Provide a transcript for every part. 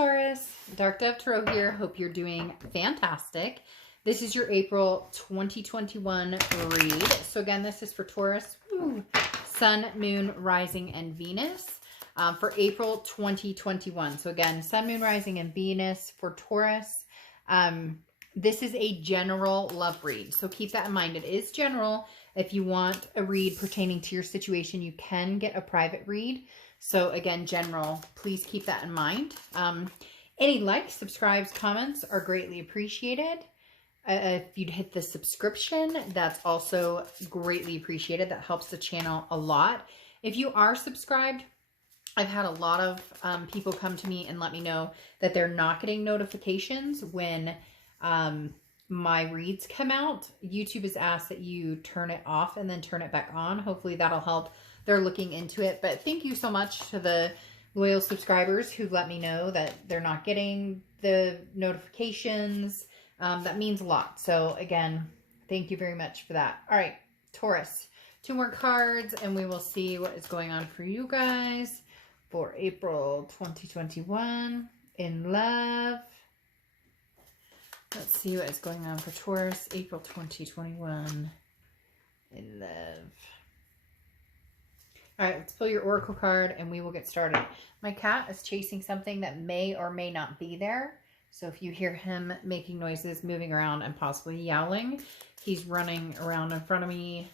Taurus, Dark Dove Tarot here. Hope you're doing fantastic. This is your April 2021 read. So again, this is for Taurus, Sun, Moon, Rising, and Venus for April 2021. So again, Sun, Moon, Rising, and Venus for Taurus. This is a general love read. So keep that in mind. It is general. If you want a read pertaining to your situation, you can get a private read. So again, general, please keep that in mind. Any likes, subscribes, comments are greatly appreciated. If you'd hit the subscription, that's also greatly appreciated. That helps the channel a lot. If you are subscribed, I've had a lot of people come to me and let me know that they're not getting notifications when my reads come out. YouTube has asked that you turn it off and then turn it back on. Hopefully that'll help. They're looking into it. But thank you so much to the loyal subscribers who let me know that they're not getting the notifications. That means a lot. So again, thank you very much for that. All right, Taurus, 2 more cards and we will see what is going on for you guys for April 2021 in love. Let's see what is going on for Taurus, April 2021 in love. All right, let's pull your oracle card and we will get started. My cat is chasing something that may or may not be there. So if you hear him making noises, moving around, and possibly yowling, he's running around in front of me,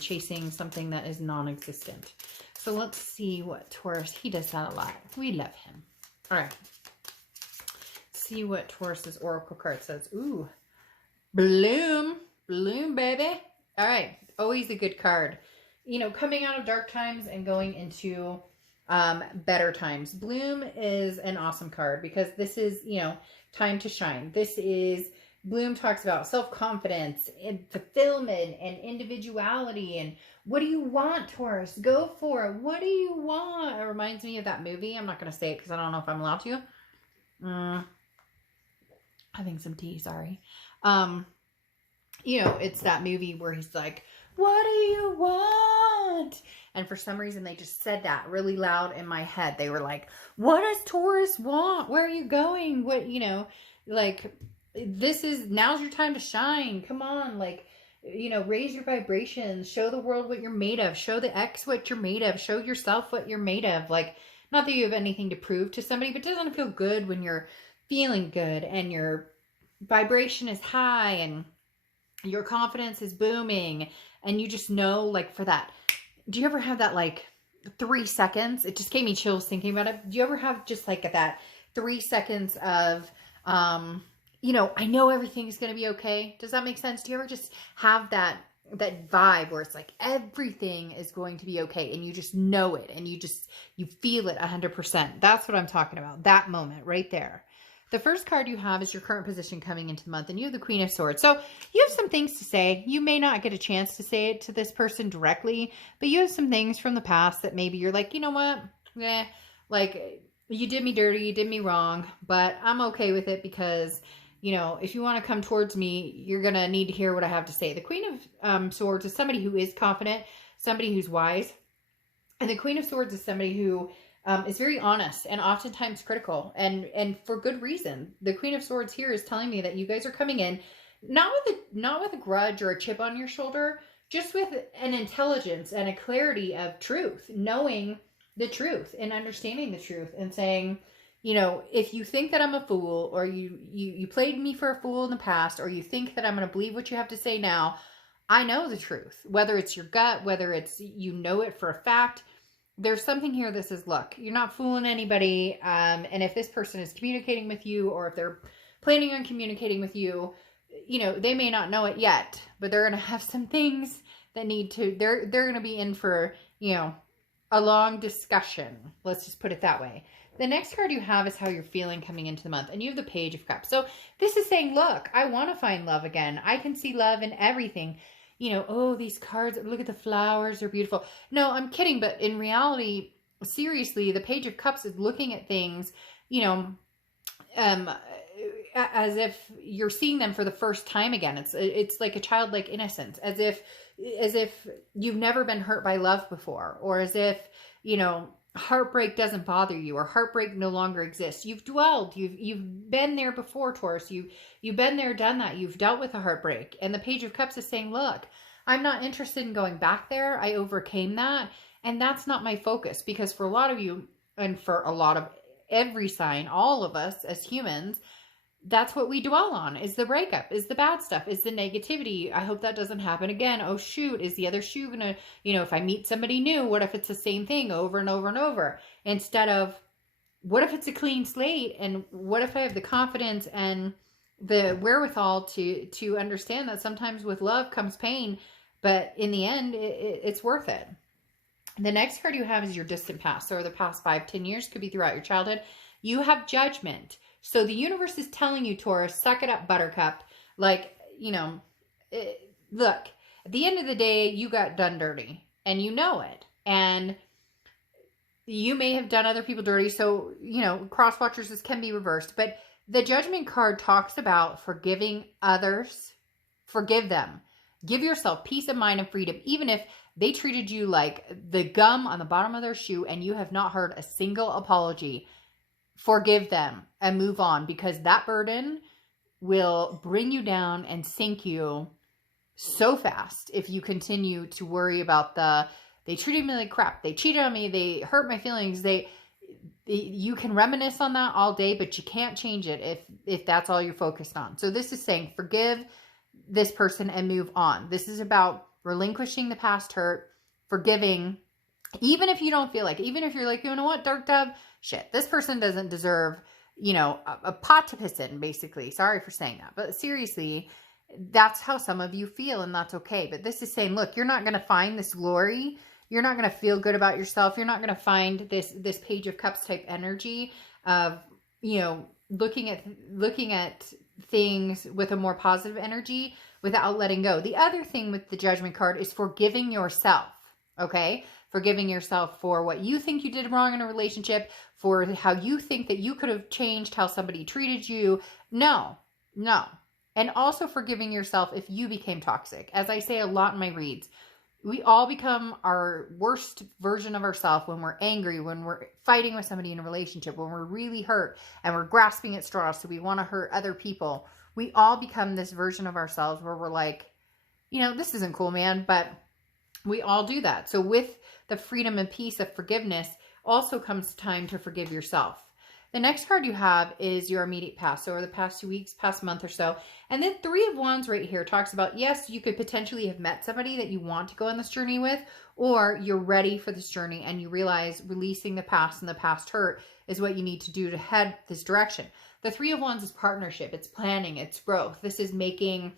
chasing something that is non-existent. So let's see what Taurus, he does that a lot. We love him. All right. See what Taurus's oracle card says. Ooh, bloom, bloom, baby. All right, always a good card. You know, coming out of dark times and going into better times. Bloom is an awesome card because this is, you know, time to shine. This is, Bloom talks about self-confidence and fulfillment and individuality. And what do you want, Taurus? Go for it. What do you want? It reminds me of that movie. I'm not going to say it because I don't know if I'm allowed to. Having some tea, sorry. You know, it's that movie where he's like, what do you want? And for some reason, they just said that really loud in my head. They were like, what does Taurus want? Where are you going? What, you know, like, this is, now's your time to shine. Come on, like, you know, raise your vibrations. Show the world what you're made of. Show the ex what you're made of. Show yourself what you're made of. Like, not that you have anything to prove to somebody, but doesn't it feel good when you're feeling good and your vibration is high and your confidence is booming and you just know, like, for that, do you ever have that, like, 3 seconds? It just gave me chills thinking about it. Do you ever have just, like, that 3 seconds of, you know, I know everything is going to be okay. Does that make sense? Do you ever just have that vibe where it's like everything is going to be okay and you just know it and you feel it 100%? That's what I'm talking about. That moment right there. The first card you have is your current position coming into the month, and you have the Queen of Swords. So you have some things to say. You may not get a chance to say it to this person directly, but you have some things from the past that maybe you're like, you know what? Like, you did me dirty, you did me wrong, but I'm okay with it because, you know, if you want to come towards me, you're going to need to hear what I have to say. The Queen of Swords is somebody who is confident, somebody who's wise. And the Queen of Swords is somebody who is very honest and oftentimes critical, and for good reason. The Queen of Swords here is telling me that you guys are coming in not with a grudge or a chip on your shoulder, just with an intelligence and a clarity of truth, knowing the truth and understanding the truth and saying, you know, if you think that I'm a fool, or you played me for a fool in the past, or you think that I'm going to believe what you have to say now, I know the truth. Whether it's your gut, whether it's, you know it for a fact, there's something here that says, look, you're not fooling anybody. And if this person is communicating with you, or if they're planning on communicating with you, you know, they may not know it yet, but they're going to have some things that need to, they're going to be in for, you know, a long discussion. Let's just put it that way. The next card you have is how you're feeling coming into the month, and you have the Page of Cups. So this is saying, look, I want to find love again. I can see love in everything. You know, oh, these cards, look at the flowers, they're beautiful. No, I'm kidding, but in reality, seriously, the Page of Cups is looking at things, you know, as if you're seeing them for the first time again. It's like a childlike innocence, as if you've never been hurt by love before, or as if, you know, heartbreak doesn't bother you, or heartbreak no longer exists. You've dwelled, you've been there before, Taurus. You've been there, done that. You've dealt with a heartbreak. And the Page of Cups is saying, look, I'm not interested in going back there. I overcame that. And that's not my focus, because for a lot of you, and for a lot of every sign, all of us as humans, that's what we dwell on, is the breakup, is the bad stuff, is the negativity. I hope that doesn't happen again. Oh shoot, is the other shoe gonna, if I meet somebody new, what if it's the same thing over and over and over? Instead of, what if it's a clean slate? And what if I have the confidence and the wherewithal to understand that sometimes with love comes pain, but in the end, it's worth it. The next card you have is your distant past. So the past 5-10 years, could be throughout your childhood. You have Judgment. So the universe is telling you, Taurus, suck it up, buttercup. Like, look, at the end of the day, you got done dirty, and you know it. And you may have done other people dirty. So, cross watchers, this can be reversed. But the Judgment card talks about forgiving others. Forgive them. Give yourself peace of mind and freedom, even if they treated you like the gum on the bottom of their shoe and you have not heard a single apology. Forgive them and move on, because that burden will bring you down and sink you so fast if you continue to worry about they treated me like crap, they cheated on me, they hurt my feelings. You can reminisce on that all day, but you can't change it if that's all you're focused on. So this is saying forgive this person and move on. This is about relinquishing the past hurt, forgiving, even if you don't feel like it, even if you're like, you know what, Dark Dove, shit, this person doesn't deserve, a pot to piss in, basically. Sorry for saying that. But seriously, that's how some of you feel, and that's okay. But this is saying, look, you're not going to find this glory. You're not going to feel good about yourself. You're not going to find this Page of Cups type energy of, looking at things with a more positive energy without letting go. The other thing with the Judgment card is forgiving yourself, okay? Forgiving yourself for what you think you did wrong in a relationship, for how you think that you could have changed how somebody treated you. No. And also forgiving yourself if you became toxic. As I say a lot in my reads, we all become our worst version of ourselves when we're angry, when we're fighting with somebody in a relationship, when we're really hurt and we're grasping at straws, so we want to hurt other people. We all become this version of ourselves where we're like, this isn't cool, man, but we all do that. So with the freedom and peace of forgiveness also comes time to forgive yourself. The next card you have is your immediate past. So over the past 2 weeks, past month or so. And then 3 of Wands right here talks about, yes, you could potentially have met somebody that you want to go on this journey with, or you're ready for this journey and you realize releasing the past and the past hurt is what you need to do to head this direction. The 3 of Wands is partnership. It's planning. It's growth. This is making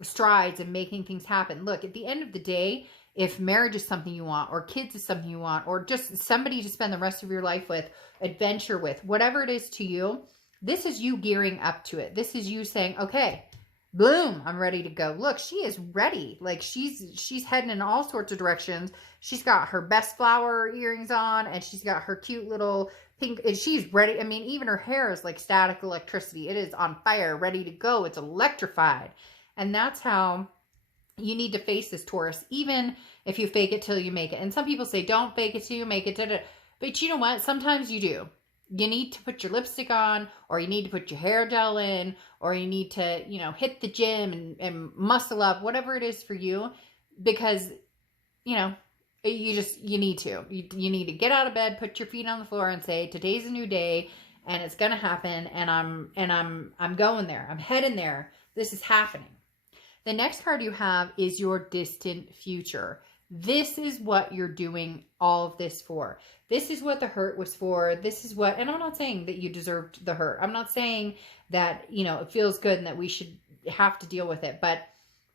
strides and making things happen. Look, at the end of the day, if marriage is something you want, or kids is something you want, or just somebody to spend the rest of your life with, adventure with, whatever it is to you, this is you gearing up to it. This is you saying, okay, boom, I'm ready to go. Look, she is ready. Like she's heading in all sorts of directions. She's got her best flower earrings on, and she's got her cute little pink, and she's ready. I mean, even her hair is like static electricity. It is on fire, ready to go. It's electrified. And that's how you need to face this, Taurus, even if you fake it till you make it. And some people say, don't fake it till you make it. But you know what? Sometimes you do. You need to put your lipstick on, or you need to put your hair gel in, or you need to, hit the gym and muscle up, whatever it is for you, because, you need to. You need to get out of bed, put your feet on the floor and say, today's a new day and it's going to happen. And I'm going there. I'm heading there. This is happening. The next card you have is your distant future. This is what you're doing all of this for. This is what the hurt was for. This is what, and I'm not saying that you deserved the hurt. I'm not saying that, it feels good and that we should have to deal with it. But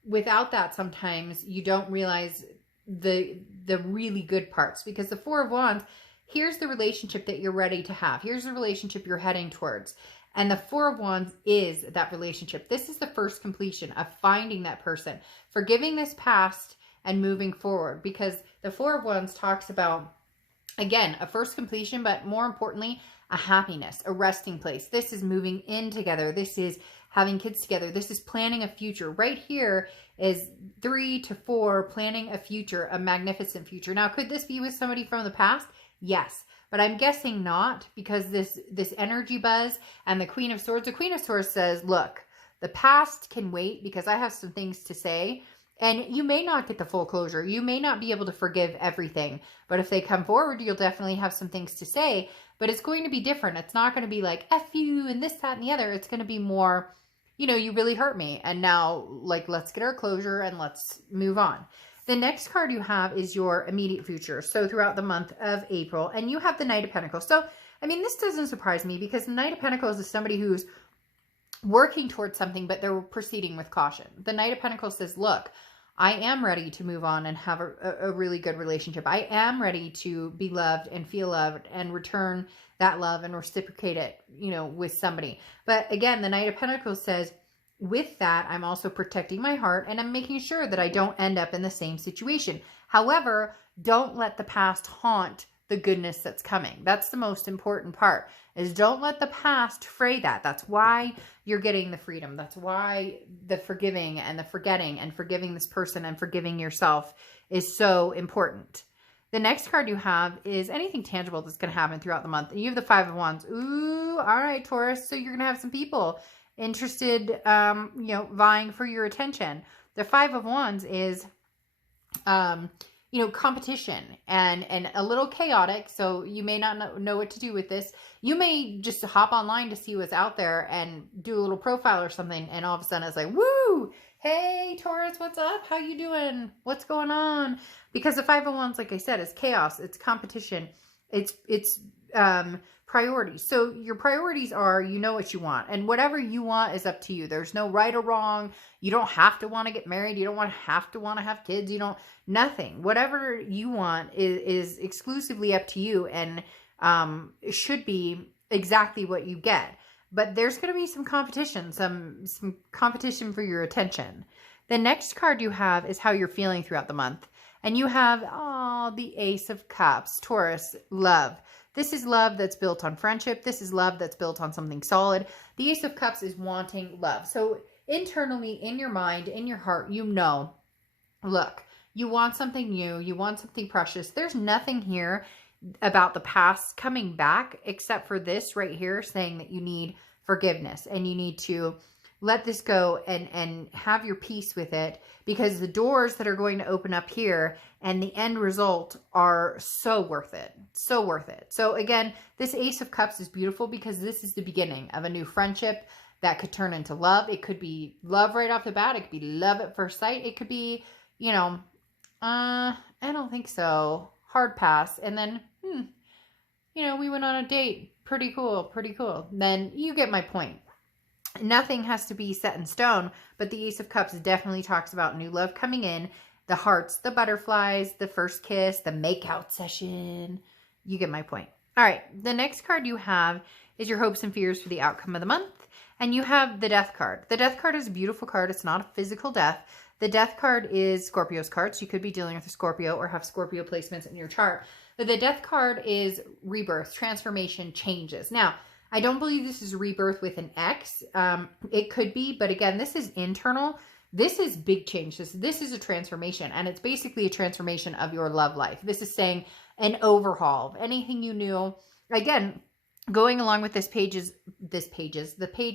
without that, sometimes you don't realize the really good parts, because the 4 of Wands, here's the relationship that you're ready to have. Here's the relationship you're heading towards. And the 4 of Wands is that relationship. This is the first completion of finding that person, forgiving this past and moving forward, because the 4 of Wands talks about, again, a first completion, but more importantly, a happiness, a resting place. This is moving in together. This is having kids together. This is planning a future. Right here is 3 to 4, planning a future, a magnificent future. Now, could this be with somebody from the past? Yes. but I'm guessing not, because this energy buzz and the Queen of Swords says, look, the past can wait because I have some things to say. And you may not get the full closure. You may not be able to forgive everything. But if they come forward, you'll definitely have some things to say. But it's going to be different. It's not going to be like, F you and this, that, and the other. It's going to be more, you know, you really hurt me. And now, like, let's get our closure and let's move on. The next card you have is your immediate future. So throughout the month of April. And you have the Knight of Pentacles. So, I mean, this doesn't surprise me because the Knight of Pentacles is somebody who's working towards something, but they're proceeding with caution. The Knight of Pentacles says, look, I am ready to move on and have a really good relationship. I am ready to be loved and feel loved and return that love and reciprocate it, you know, with somebody. But again, the Knight of Pentacles says, with that, I'm also protecting my heart and I'm making sure that I don't end up in the same situation. However, don't let the past haunt the goodness that's coming. That's the most important part, is don't let the past fray that. That's why you're getting the freedom. That's why the forgiving and the forgetting and forgiving this person and forgiving yourself is so important. The next card you have is anything tangible that's going to happen throughout the month. And you have the Five of Wands. Ooh, all right, Taurus. So you're going to have some people interested, you know, vying for your attention. The Five of Wands is, you know, competition and a little chaotic. So you may not know what to do with this. You may just hop online to see what's out there and do a little profile or something. And all of a sudden it's like, woo, hey Taurus, what's up? How you doing? What's going on? Because the Five of Wands, like I said, is chaos. It's competition. It's priorities. So your priorities are, you know what you want, and whatever you want is up to you. There's no right or wrong. You don't have to want to get married. You don't have to have kids. You don't, nothing. Whatever you want is exclusively up to you, and it should be exactly what you get. But there's going to be some competition, some competition for your attention. The next card you have is how you're feeling throughout the month. And you have, the Ace of Cups, Taurus, love. This is love that's built on friendship. This is love that's built on something solid. The Ace of Cups is wanting love. So internally, in your mind, in your heart, you know, look, you want something new. You want something precious. There's nothing here about the past coming back except for this right here saying that you need forgiveness and you need to let this go and have your peace with it, because the doors that are going to open up here and the end result are so worth it. So worth it. So again, this Ace of Cups is beautiful because this is the beginning of a new friendship that could turn into love. It could be love right off the bat. It could be love at first sight. It could be, you know, I don't think so. Hard pass. And then, you know, we went on a date. Pretty cool. Pretty cool. Then you get my point. Nothing has to be set in stone, but the Ace of Cups definitely talks about new love coming in, the hearts, the butterflies, the first kiss, the makeout session. You get my point. All right. The next card you have is your hopes and fears for the outcome of the month. And you have the Death card. The Death card is a beautiful card. It's not a physical death. The Death card is Scorpio's card. So you could be dealing with a Scorpio or have Scorpio placements in your chart. But the Death card is rebirth, transformation, changes. Now, I don't believe this is rebirth with an X. It could be, but again, this is internal. This is big change. This is a transformation, and it's basically a transformation of your love life. This is saying an overhaul of anything you knew. Again, going along with the Page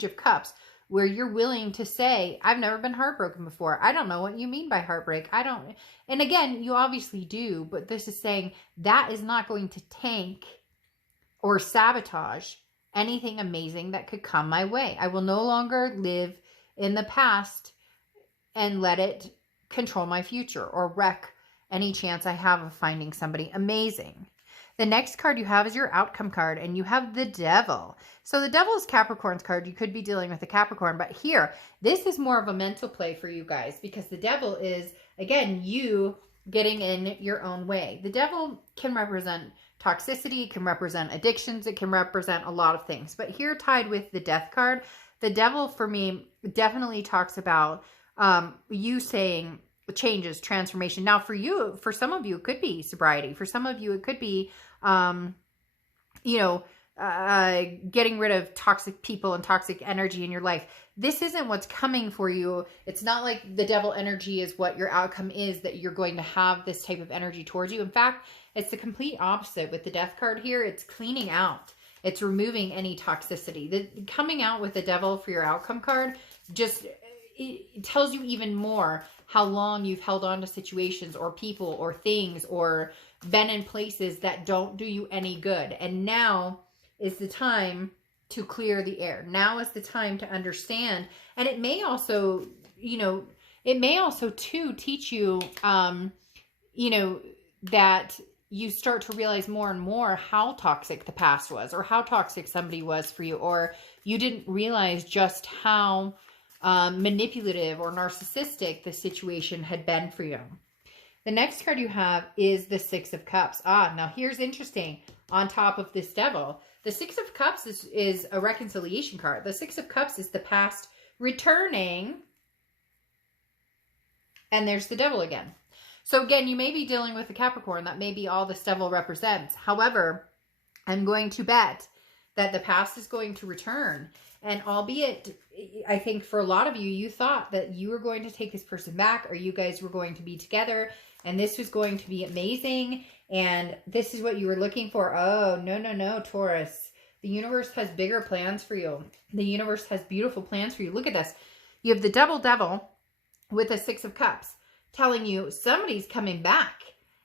of Cups, where you're willing to say, I've never been heartbroken before. I don't know what you mean by heartbreak. I don't. And again, you obviously do, but this is saying that is not going to tank or sabotage anything amazing that could come my way. I will no longer live in the past and let it control my future or wreck any chance I have of finding somebody amazing. The next card you have is your outcome card, and you have the Devil. So the Devil is Capricorn's card. You could be dealing with a Capricorn, but here, this is more of a mental play for you guys, because the Devil is, again, you getting in your own way. The Devil can represent toxicity, can represent addictions, it can represent a lot of things. But here, tied with the Death card, the Devil for me definitely talks about you saying changes, transformation. Now for you, for some of you, it could be sobriety. For some of you, it could be, you know, getting rid of toxic people and toxic energy in your life. This isn't what's coming for you. It's not like the Devil energy is what your outcome is, that you're going to have this type of energy towards you. In fact, It's the complete opposite with the Death card here. It's cleaning out. It's removing any toxicity. Coming out with the Devil for your outcome card just it tells you even more how long you've held on to situations or people or things or been in places that don't do you any good. And now is the time to clear the air. Now is the time to understand. And it may also, you know, it may also too teach you, you know, that you start to realize more and more how toxic the past was, or how toxic somebody was for you, or you didn't realize just how manipulative or narcissistic the situation had been for you. The next card you have is the Six of Cups. Now here's interesting. On top of this Devil, the Six of Cups is a reconciliation card. The Six of Cups is the past returning. And there's the Devil again. So again, you may be dealing with a Capricorn. That may be all this Devil represents. However, I'm going to bet that the past is going to return. And albeit, I think for a lot of you, you thought that you were going to take this person back, or you guys were going to be together, and this was going to be amazing, and this is what you were looking for. Oh, no, no, no, Taurus. The universe has bigger plans for you. The universe has beautiful plans for you. Look at this. You have the Devil with a Six of Cups telling you somebody's coming back.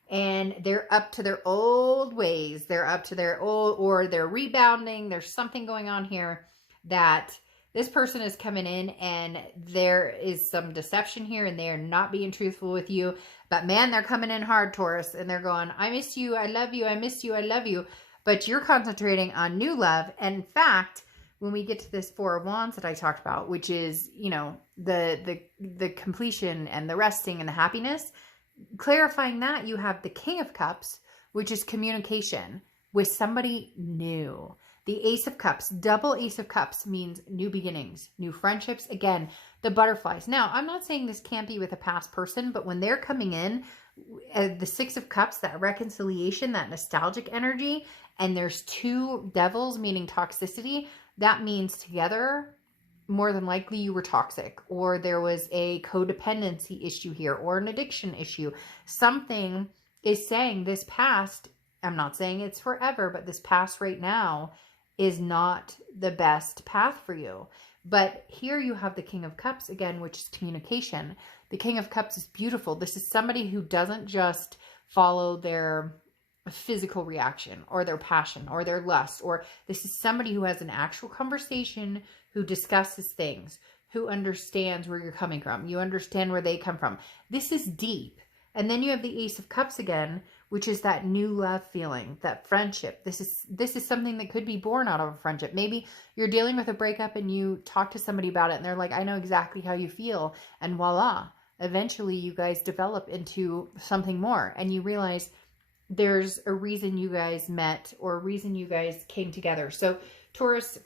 And they're up to their old ways. They're up to their old, or they're rebounding. There's something going on here that this person is coming in, and there is some deception here, and they're not being truthful with you. But man, they're coming in hard, Taurus, and they're going, I miss you, I love you, I miss you, I love you. But you're concentrating on new love. And in fact, when we get to this Four of Wands that I talked about, which is, you know, the completion and the resting and the happiness, clarifying that, you have the King of Cups, which is communication with somebody new. The Ace of Cups, double Ace of Cups, means new beginnings, new friendships. Again, the butterflies. Now, I'm not saying this can't be with a past person, but when they're coming in, the Six of Cups, that reconciliation, that nostalgic energy, and there's two devils, meaning toxicity, that means together, more than likely you were toxic, or there was a codependency issue here, or an addiction issue. Something is saying this past, I'm not saying it's forever, but this past right now is not the best path for you. But here you have the King of Cups again, which is communication. The King of Cups is beautiful. This is somebody who doesn't just follow their physical reaction or their passion or their lust, or this is somebody who has an actual conversation, who discusses things, who understands where you're coming from. You understand where they come from. This is deep. And then you have the Ace of Cups again, which is that new love feeling, that friendship. This is something that could be born out of a friendship. Maybe you're dealing with a breakup and you talk to somebody about it and they're like, I know exactly how you feel. And voila, eventually you guys develop into something more, and you realize there's a reason you guys met, or a reason you guys came together. So Taurus,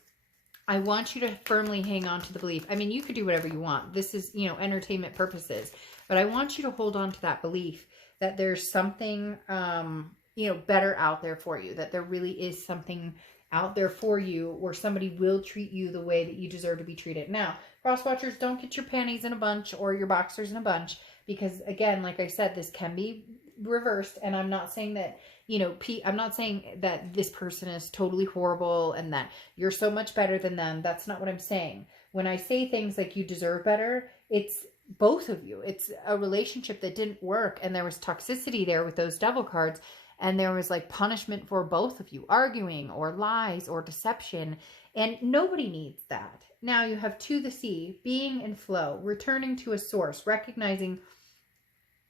I want you to firmly hang on to the belief. I mean, you could do whatever you want. This is, you know, entertainment purposes. But I want you to hold on to that belief that there's something, you know, better out there for you. That there really is something out there for you where somebody will treat you the way that you deserve to be treated. Now, cross watchers, don't get your panties in a bunch or your boxers in a bunch. Because again, like I said, this can be reversed. And I'm not saying that, you know, I'm not saying that this person is totally horrible and that you're so much better than them. That's not what I'm saying. When I say things like you deserve better, it's both of you. It's a relationship that didn't work, and there was toxicity there with those devil cards, and there was like punishment for both of you, arguing or lies or deception, and nobody needs that. Now you have To the Sea, being in flow, returning to a source, recognizing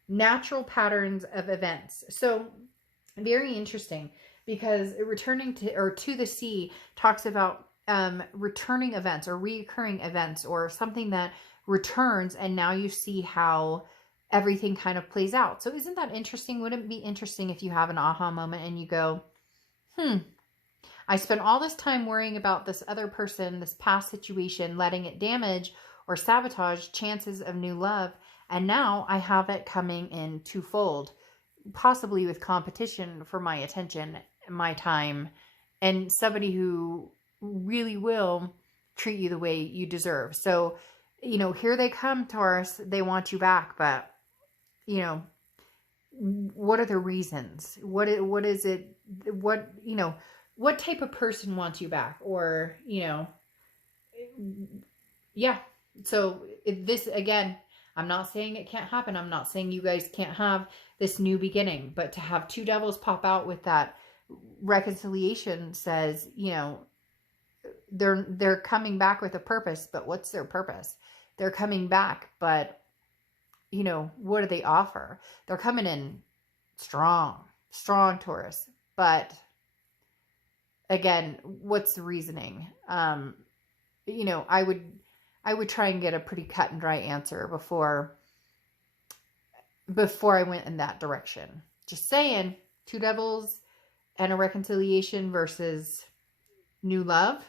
natural patterns of events. So very interesting, because returning to, or To the Sea, talks about returning events or reoccurring events, or something that returns, and now you see how everything kind of plays out. So isn't that interesting? Wouldn't it be interesting if you have an aha moment and you go, I spent all this time worrying about this other person, this past situation, letting it damage or sabotage chances of new love, and now I have it coming in twofold, possibly with competition for my attention, my time, and somebody who really will treat you the way you deserve. So, you know, here they come, Taurus. They want you back, but, you know, what are the reasons? What is it? What, you know, what type of person wants you back? Or, you know, yeah. So this, again, I'm not saying it can't happen. I'm not saying you guys can't have this new beginning, but to have two devils pop out with that reconciliation says, you know, they're coming back with a purpose, but what's their purpose? They're coming back, but, you know, what do they offer? They're coming in strong, Taurus. But again, what's the reasoning? You know, I would try and get a pretty cut and dry answer before I went in that direction. Just saying, two devils and a reconciliation versus new love.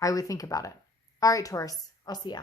I would think about it. All right, Taurus, I'll see ya.